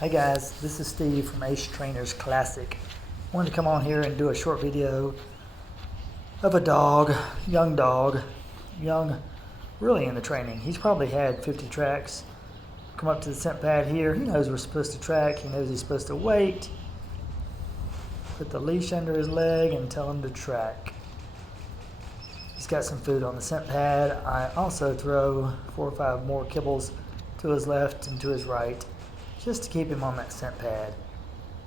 Hey guys, this is Steve from Ace Trainers Classic. I wanted to come on here and do a short video of a dog, young, really in the training. He's probably had 50 tracks. Come up to the scent pad here. He knows we're supposed to track. He knows he's supposed to wait. Put the leash under his leg and tell him to track. He's got some food on the scent pad. I also throw 4 or 5 more kibbles to his left and to his right, just to keep him on that scent pad.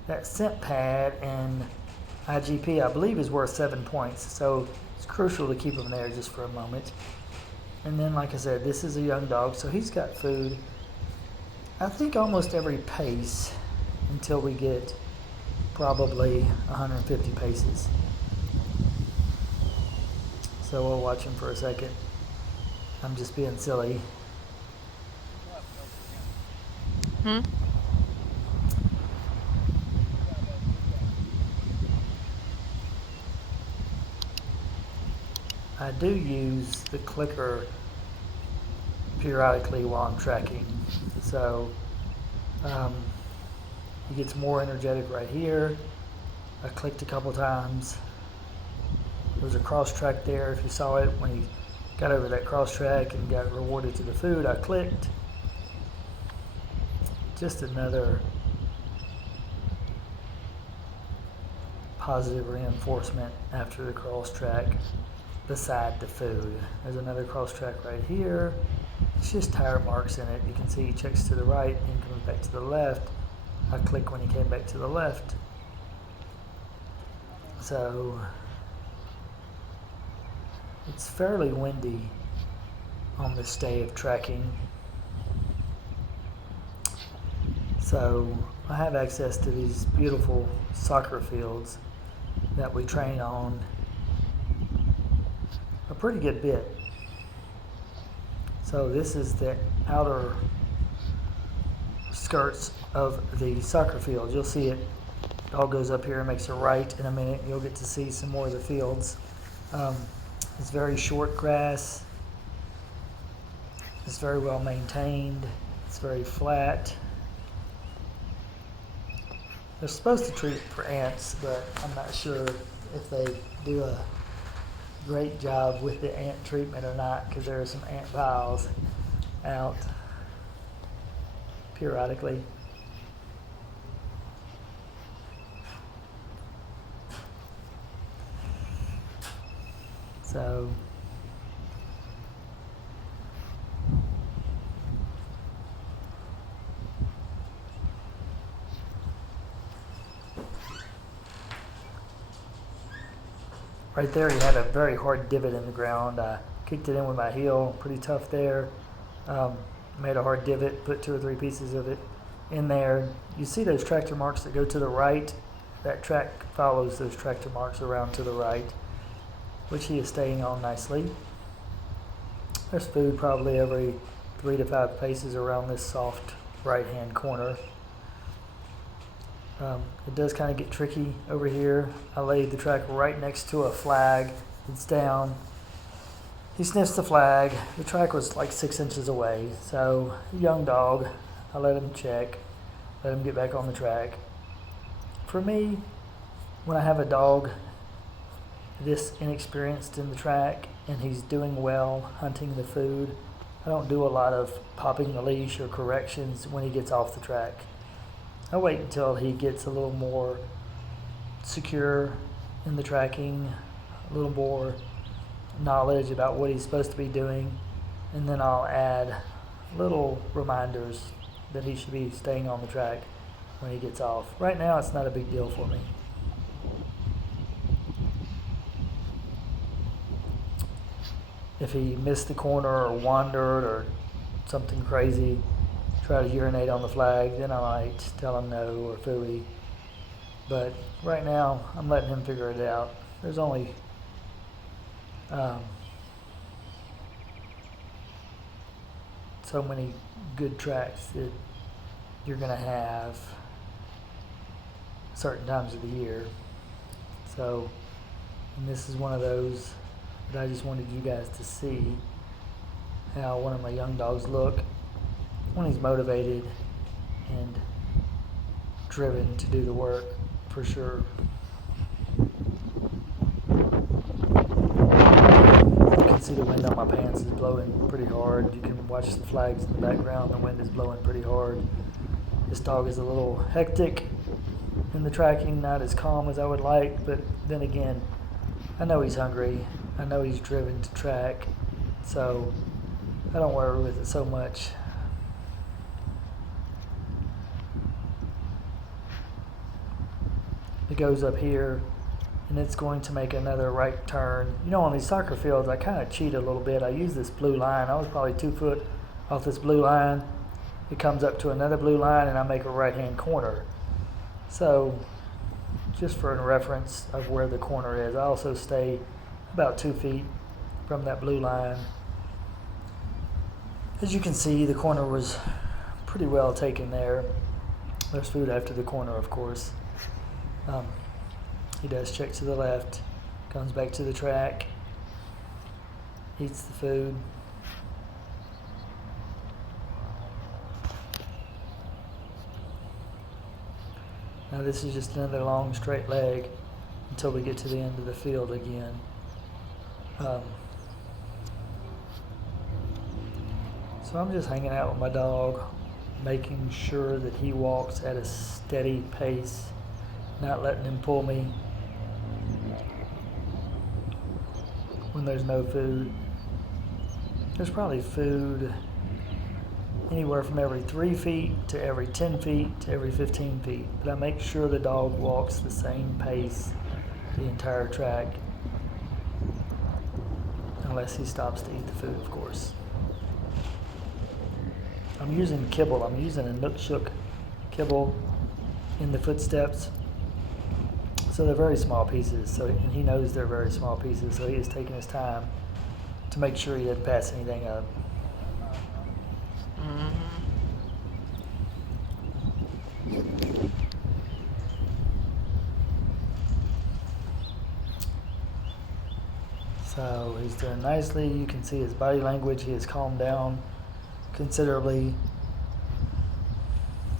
That scent pad in IGP, I believe, is worth 7 points, so it's crucial to keep him there just for a moment. And then, like I said, this is a young dog, so he's got food, I think, almost every pace until we get probably 150 paces. So we'll watch him for a second. I'm just being silly. I do use the clicker periodically while I'm tracking, so he gets more energetic right here. I clicked a couple times. There was a cross track there. If you saw it, when he got over that cross track and got rewarded to the food, I clicked. Just another positive reinforcement after the cross track beside the food. There's another cross track right here. It's just tire marks in it. You can see he checks to the right and comes back to the left. I click when he came back to the left. So it's fairly windy on this day of tracking. So I have access to these beautiful soccer fields that we train on a pretty good bit. So this is the outer skirts of the soccer field. You'll see it. Dog goes up here and makes a right in a minute. You'll get to see some more of the fields. It's very short grass. It's very well maintained. It's very flat. They're supposed to treat for ants, but I'm not sure if they do a great job with the ant treatment or not, because there are some ant piles out periodically. So right there, he had a very hard divot in the ground. I kicked it in with my heel, pretty tough there. Made a hard divot, put 2 or 3 pieces of it in there. You see those tractor marks that go to the right? That track follows those tractor marks around to the right, which he is staying on nicely. There's food probably every 3 to 5 paces around this soft right-hand corner. It does kind of get tricky over here. I laid the track right next to a flag. It's down. He sniffs the flag. The track was like 6 inches away. So, young dog, I let him check, let him get back on the track. For me, when I have a dog this inexperienced in the track and he's doing well hunting the food, I don't do a lot of popping the leash or corrections when he gets off the track. I wait until he gets a little more secure in the tracking, a little more knowledge about what he's supposed to be doing, and then I'll add little reminders that he should be staying on the track when he gets off. Right now, it's not a big deal for me. If he missed the corner or wandered or something crazy, try to urinate on the flag, then I might tell him no or phooey. But right now, I'm letting him figure it out. There's only so many good tracks that you're going to have certain times of the year. So, and this is one of those that I just wanted you guys to see how one of my young dogs look when he's motivated and driven to do the work for sure. You can see the wind on my pants is blowing pretty hard. You can watch the flags in the background. The wind is blowing pretty hard. This dog is a little hectic in the tracking, not as calm as I would like, but then again, I know he's hungry. I know he's driven to track, so I don't worry with it so much. It goes up here, and it's going to make another right turn. You know, on these soccer fields, I kind of cheat a little bit. I use this blue line. I was probably 2 foot off this blue line. It comes up to another blue line, and I make a right-hand corner. So, just for a reference of where the corner is, I also stay about 2 feet from that blue line. As you can see, the corner was pretty well taken there. There's food after the corner, of course. He does check to the left, comes back to the track, eats the food. Now this is just another long straight leg until we get to the end of the field again. So I'm just hanging out with my dog, making sure that he walks at a steady pace, not letting him pull me when there's no food. There's probably food anywhere from every 3 feet to every 10 feet to every 15 feet. But I make sure the dog walks the same pace the entire track, unless he stops to eat the food, of course. I'm using kibble. I'm using a Nook Shook kibble in the footsteps. So they're very small pieces, and he knows they're very small pieces, so he is taking his time to make sure he doesn't pass anything up. So he's doing nicely. You can see his body language. He has calmed down considerably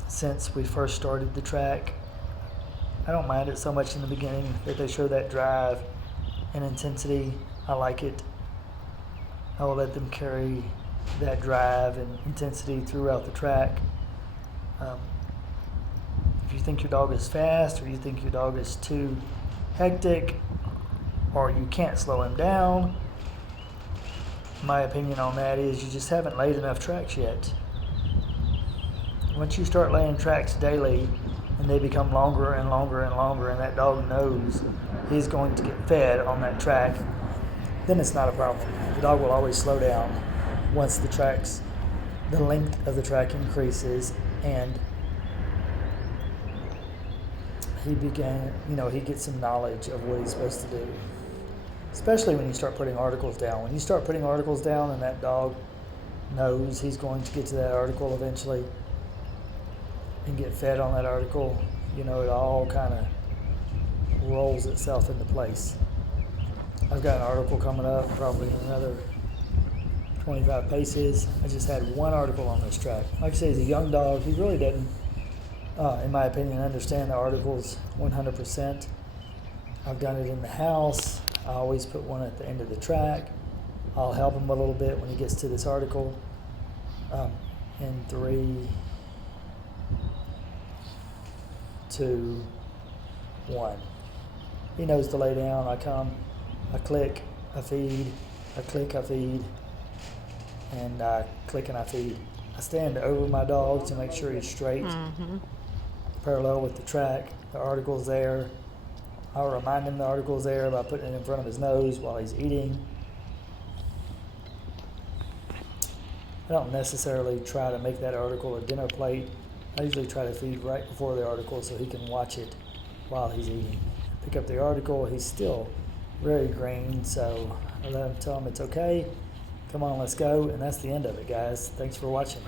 since we first started the track. I don't mind it so much in the beginning that they show that drive and intensity. I like it. I will let them carry that drive and intensity throughout the track. If you think your dog is fast, or you think your dog is too hectic, or you can't slow him down, my opinion on that is you just haven't laid enough tracks yet. Once you start laying tracks daily, and they become longer and longer and longer, and that dog knows he's going to get fed on that track, then it's not a problem. The dog will always slow down once the length of the track increases, and he gets some knowledge of what he's supposed to do. Especially when you start putting articles down. When you start putting articles down and that dog knows he's going to get to that article eventually and get fed on that article, it all kind of rolls itself into place. I've got an article coming up probably in another 25 paces. I just had one article on this track. Like I say, he's a young dog. He really doesn't, in my opinion, understand the articles 100%. I've done it in the house. I always put one at the end of the track. I'll help him a little bit when he gets to this article. In 3, 2, 1. He knows to lay down. I come, I click, I feed, I click, I feed, and I click and I feed. I stand over my dog to make sure he's straight, parallel with the track. The article's there. I'll remind him the article's there by putting it in front of his nose while he's eating. I don't necessarily try to make that article a dinner plate. I usually try to feed right before the article so he can watch it while he's eating. Pick up the article. He's still very green, so I let him tell him it's okay. Come on, let's go. And that's the end of it, guys. Thanks for watching.